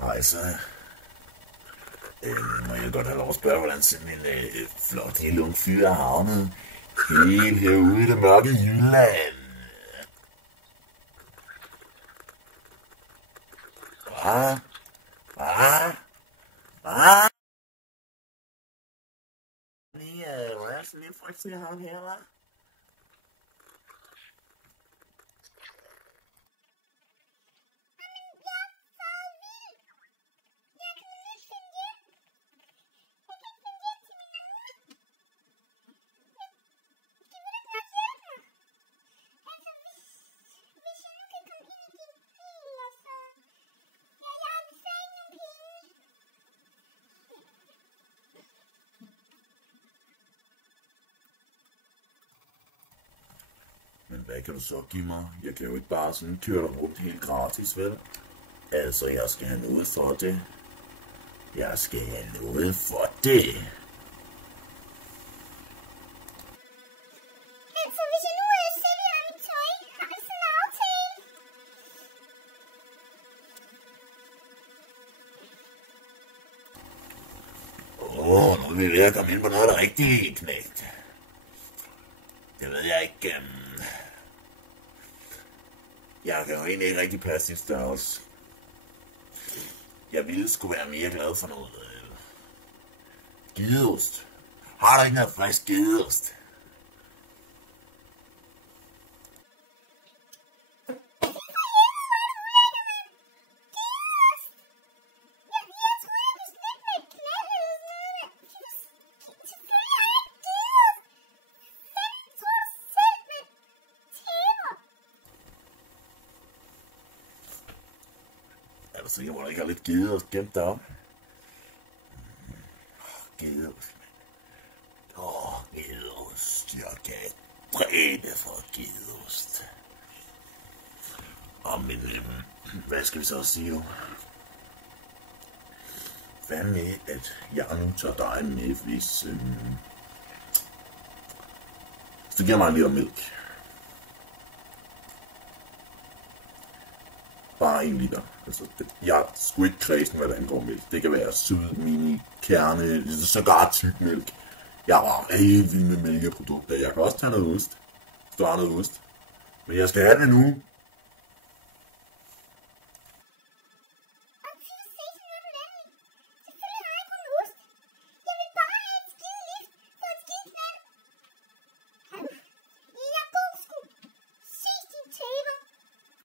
Hej så. Må jeg godt have lov at spørge, hvordan sådan en flot lille ung fyr er havnet helt herude i det mørke Jylland? Hvad? Hvad? Hvad? Hvor er sådan en frygtelig havn her, hva'? Men hvad kan du så give mig? Jeg kan jo ikke bare sådan køre dig rundt helt gratis, vel? Altså, jeg skal have noget for det. Jeg skal have noget for det. Altså, hvis jeg nu sælger mit tøj, har vi sådan en aftale? Nu er vi ved at komme ind på noget, der er rigtig knægt. Det ved jeg ikke. Jeg kan jo egentlig ikke rigtig passe din størrelse. Jeg ville sgu være mere glad for noget gedeost. Har du ikke noget frisk gedeost? Er du sikker på, at der ikke er lidt gedeost gemt deroppe? Gedeost, mand. Gedeost. Jeg kan dræbe for gedeost. Men hvad skal vi så sige nu? Hvad med, at jeg nu tager dig med, hvis du giver mig en liter mælk? Bare 1 liter. Altså, jeg er sgu ikke kredsen, hvad der angår mælk. Det kan være sød, mini, kerne, sågar tyk mælk. Jeg er bare helt vild med mælkeprodukter. Jeg kan også tage noget ost. Hvis du har noget ost. Men jeg skal have det nu.